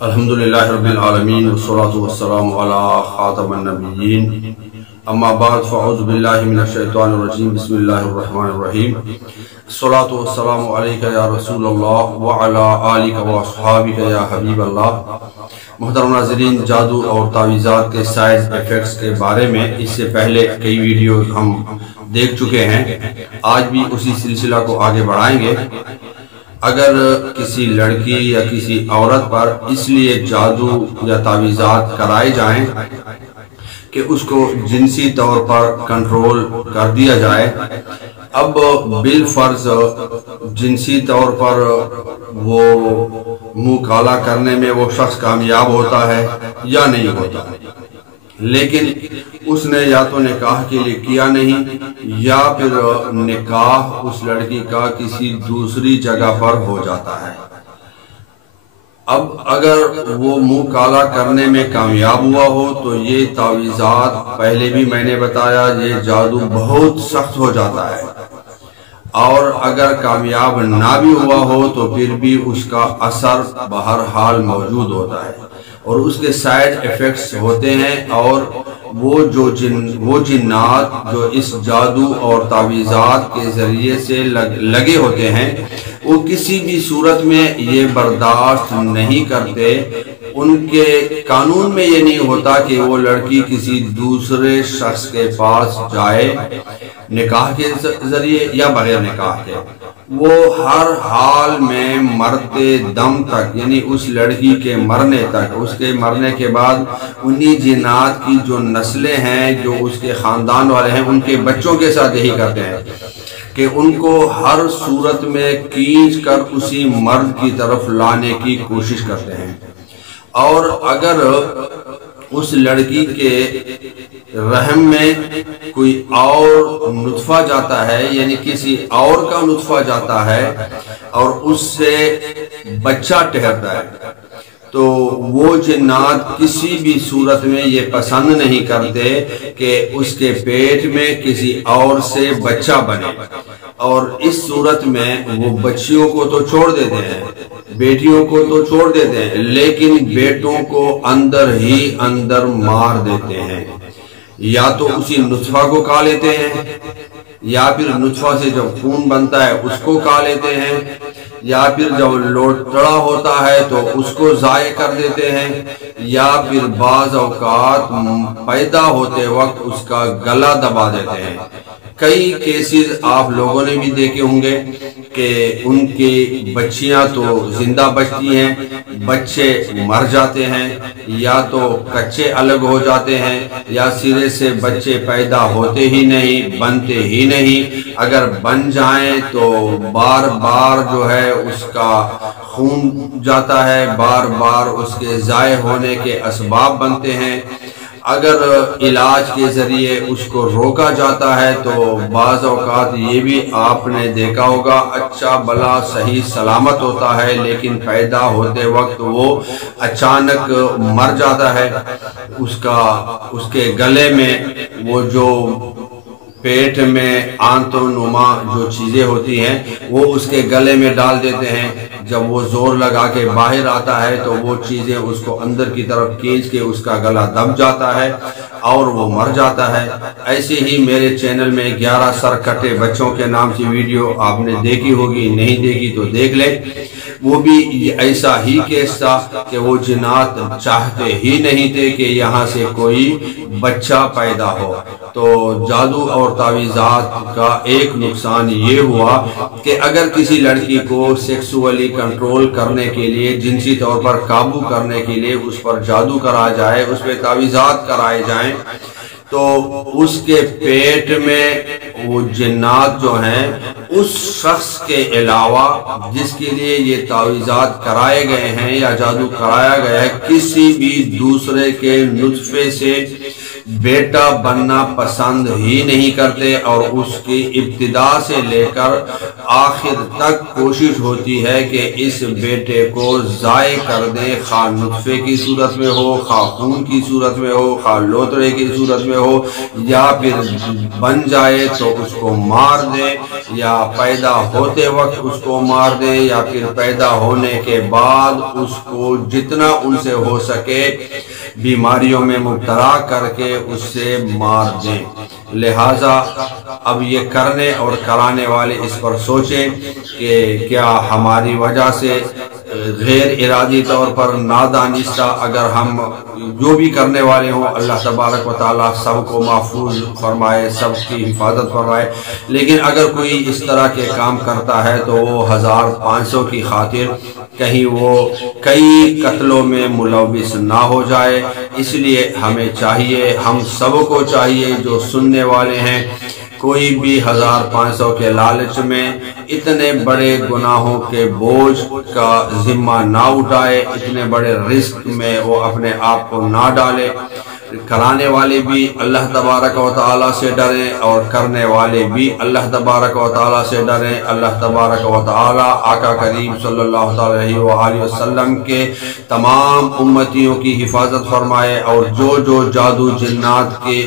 अल्हम्दुलिल्लाहि रब्बिल आलमीन वस्सलातु वस्सलामु अला खातमिन नबिय्यीन अम्मा बाद फ़अऊज़ु बिल्लाहि मिनश शैतानिर रजीम बिस्मिल्लाहिर रहमानिर रहीम अस्सलातु वस्सलामु अलैका या रसूलल्लाह व अला आलिका व अस्हाबिका या हबीबल्लाह। मुहतरम नाज़रीन, जादू और तावीज़ात के साइड इफ़ेक्ट्स के बारे में इससे पहले कई वीडियोस हम देख चुके हैं। आज भी उसी सिलसिला को आगे बढ़ाएंगे। अगर किसी लड़की या किसी औरत पर इसलिए जादू या तावीज़ात कराए जाएं कि उसको जिनसी तौर पर कंट्रोल कर दिया जाए, अब बिल फर्ज जिनसी तौर पर वो मुंह काला करने में वो शख्स कामयाब होता है या नहीं होता, लेकिन उसने या तो निकाह के लिए किया नहीं या फिर निकाह उस लड़की का किसी दूसरी जगह पर हो जाता है। अब अगर वो मुंह काला करने में कामयाब हुआ हो तो ये तावीज़ात, पहले भी मैंने बताया, ये जादू बहुत सख्त हो जाता है, और अगर कामयाब ना भी हुआ हो तो फिर भी उसका असर बहरहाल मौजूद होता है और उसके साइड इफेक्ट्स होते हैं। और वो जिन्नात जो इस जादू और तावीज़ात के जरिए से लगे होते हैं, वो किसी भी सूरत में ये बर्दाश्त नहीं करते। उनके कानून में ये नहीं होता कि वो लड़की किसी दूसरे शख्स के पास जाए निकाह के जरिए या बगैर निकाह के। वो हर हाल में मरते दम तक, यानी उस लड़की के मरने तक, उसके मरने के बाद उन्हीं जिन्नात की जो नस्लें हैं, जो उसके ख़ानदान वाले हैं, उनके बच्चों के साथ यही करते हैं कि उनको हर सूरत में खींच कर उसी मर्द की तरफ लाने की कोशिश करते हैं। और अगर उस लड़की के रहम में कोई और नुत्फा जाता है, यानी किसी और का नुत्फा जाता है और उससे बच्चा ठहरता है, तो वो जिन्नात किसी भी सूरत में ये पसंद नहीं करते कि उसके पेट में किसी और से बच्चा बने। और इस सूरत में वो बच्चियों को तो छोड़ देते हैं, बेटियों को तो छोड़ देते हैं, लेकिन बेटों को अंदर ही अंदर मार देते हैं। या तो उसी नुत्फा को खा लेते हैं, या फिर नुत्फा से जब खून बनता है उसको खा लेते हैं, या फिर जब लोटड़ा होता है तो उसको ज़ाय कर देते हैं, या फिर बाज़ औक़ात पैदा होते वक्त उसका गला दबा देते हैं। कई केसेस आप लोगों ने भी देखे होंगे कि उनकी बच्चियां तो जिंदा बचती हैं, बच्चे मर जाते हैं, या तो कच्चे अलग हो जाते हैं, या सिरे से बच्चे पैदा होते ही नहीं, बनते ही नहीं। अगर बन जाएं तो बार बार जो है उसका खून जाता है, बार बार उसके ज़ाय होने के असबाब बनते हैं। अगर इलाज के जरिए उसको रोका जाता है तो बाज़ औक़ात ये भी आपने देखा होगा, अच्छा भला सही सलामत होता है, लेकिन पैदा होते वक्त वो अचानक मर जाता है। उसके गले में वो जो पेट में आंतनुमा जो चीजें होती हैं वो उसके गले में डाल देते हैं। जब वो जोर लगा के बाहर आता है तो वो चीजें उसको अंदर की तरफ खींच के उसका गला दब जाता है और वो मर जाता है। ऐसे ही मेरे चैनल में 11 सर कटे बच्चों के नाम से वीडियो आपने देखी होगी, नहीं देखी तो देख ले। वो भी ऐसा ही केस था कि वो जिन्नात चाहते ही नहीं थे कि यहाँ से कोई बच्चा पैदा हो। तो जादू और तावीज़ात का एक नुकसान ये हुआ कि अगर किसी लड़की को सेक्सुअली कंट्रोल करने के लिए, जिनसी तौर पर काबू करने के लिए उस पर जादू कराया जाए, उस पर तावीज़ात कराए जाएं, तो उसके पेट में वो जिन्नात जो हैं उस शख्स के अलावा जिसके लिए ये तावीज़ात कराए गए हैं या जादू कराया गया है, किसी भी दूसरे के नुत्फे से बेटा बनना पसंद ही नहीं करते। और उसकी इब्तिदा से लेकर आखिर तक कोशिश होती है कि इस बेटे को ज़ाय कर दें, खा नुत्फे की सूरत में हो, खा खून की सूरत में हो, खा लोतड़े की सूरत में हो, या फिर बन जाए तो उसको मार दें। یا پیدا ہوتے وقت اس کو مار دیں یا پھر پیدا ہونے کے بعد اس کو جتنا ان سے ہو سکے بیماریوں میں مبتلا کر کے اس سے مار دیں۔ لہٰذا اب یہ کرنے اور کرانے والے اس پر سوچیں کہ کیا ہماری وجہ سے غیر ارادی طور پر نادانستہ اگر ہم جو بھی کرنے والے ہوں، اللہ تبارک و تعالیٰ سب کو محفوظ فرمائے، سب کی حفاظت فرمائے، لیکن اگر کوئی اس طرح کے کام کرتا ہے تو وہ 1500 کی خاطر کہیں وہ کئی قتلوں میں ملوث نہ ہو جائے۔ اس لیے ہمیں چاہیے، ہم سب کو چاہیے جو سننے والے ہیں، کوئی بھی 1500 کے لالچ میں اتنے بڑے گناہوں کے بوجھ کا ذمہ نہ اٹھائے، اتنے بڑے رزق میں وہ اپنے آپ کو نہ ڈالے۔ کرانے والے بھی اللہ تبارک و تعالیٰ سے ڈریں اور کرنے والے بھی اللہ تبارک و تعالیٰ سے ڈریں۔ اللہ تبارک و تعالیٰ آقا کریم صلی اللہ علیہ وآلہ وسلم کے تمام امتیوں کی حفاظت فرمائے، اور جو جادو جنات کے